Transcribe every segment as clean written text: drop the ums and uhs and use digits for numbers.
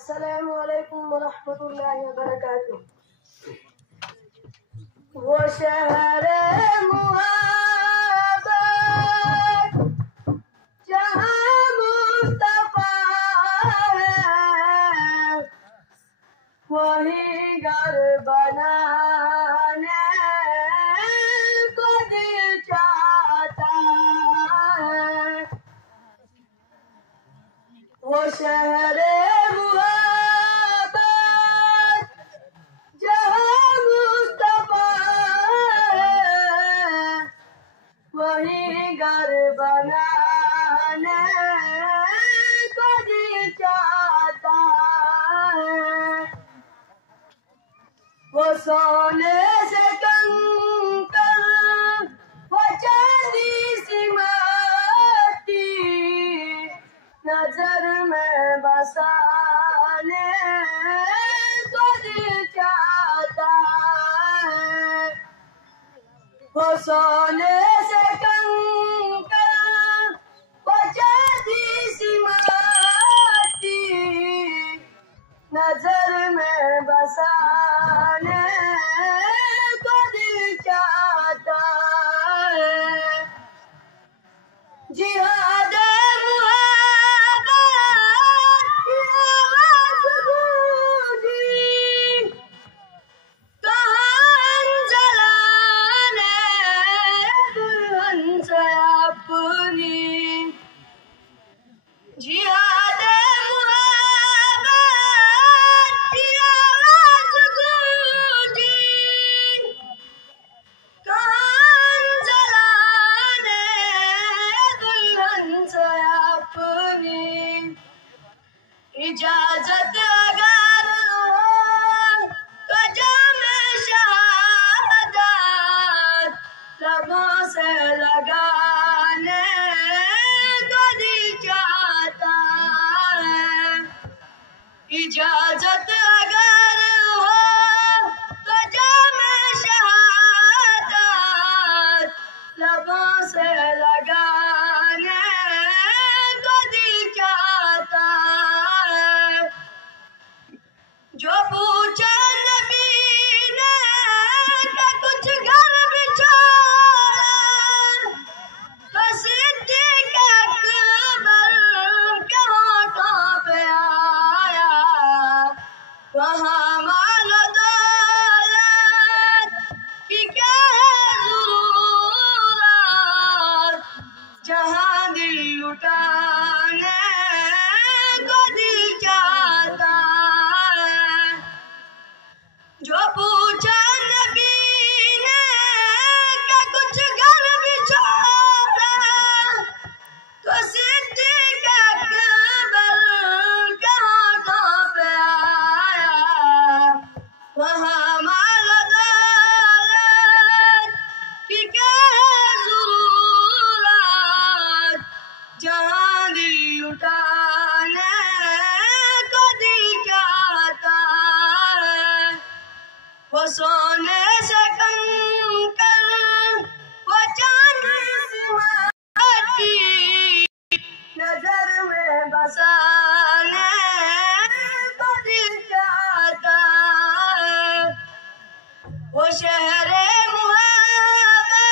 अस्सलामु अलैकुम वरहमतुल्लाहि वबरकातुह। वो शहर मुहब्बत जहाँ मुस्तफा है, वही घर बनाने को दिल चाहता है। वो शहर मुहब्बत जहाँ मुस्तफा है, वही घर बनाने को दिल चाहता है। वो सोने से कंकर, वो चांदी सी माटी, नजर में बसाने को दिल चाहता है। वो सोने से कंकर, वो चांदी सी माटी, नजर में बसाने को दिल चाहता है। जिहाद मुहब्बत की आवाज़ गूंजी, कहाँ जलाने दुल्हन से अपनी। जिहाद मुहब्बत की आवाज़ गूंजी, कहाँ जलाने दुल्हन से अपनी। इजाजत अगर हो तो जामे शहादत लबों से लगाने को दिल चाहता है। इजाजत अगर हो तो जामे शहादत लबों से लगाने को दिल चाहता है। जो पूछा नबी ने कि कुछ घर भी छोड़ा, तो सिद्दीक़ अकबर के होठों पे आया। वहाँ माल दौलत की क्या है ज़रूरत, जहाँ दिल लुटाने को दिल चाहता है। जो पूछा नबी ने कि कुछ घर भी छोड़ा, तो सिद्दीक़ अकबर के होठों पे आया। वहाँ माल दौलत की क्या है ज़रूरत, जहाँ दिल लुटाने को दिल चाहता है। वो सोने से कंकर, वो चांदी सी माटी, नजर में बसाने को दिल चाहता है। वो शहर मुहब्बत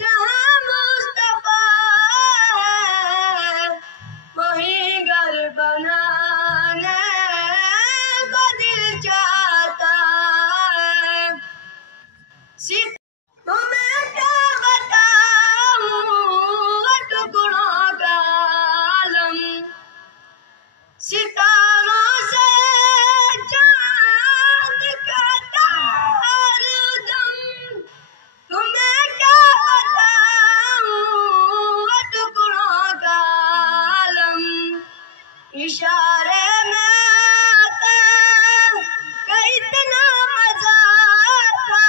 जहाँ मुस्तफा है, वही घर बनाने को दिल चाहता है। तुम्हें क्या बताऊं टुकड़ों का आलम, सितारों से चांद का तारदम। तुम्हें क्या बताऊं टुकड़ों का आलम, इशारे में आता कि इतना मजा था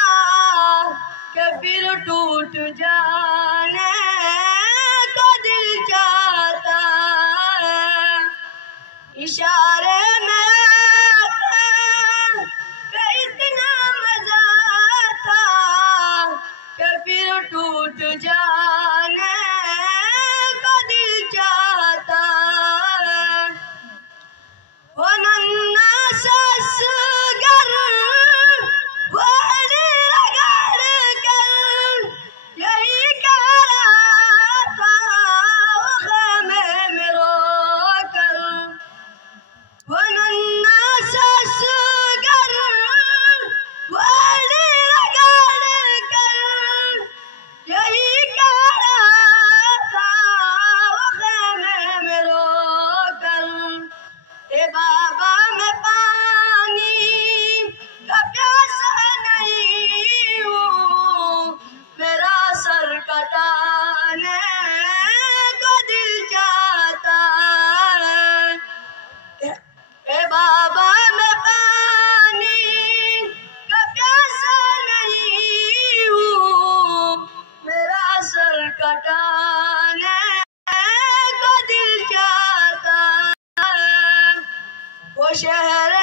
कि फिर टूट जाने को दिल चाहता है। इशारे में आता कि इतना मजा था कि फिर टूट जाने को दिल चाहता है। शहर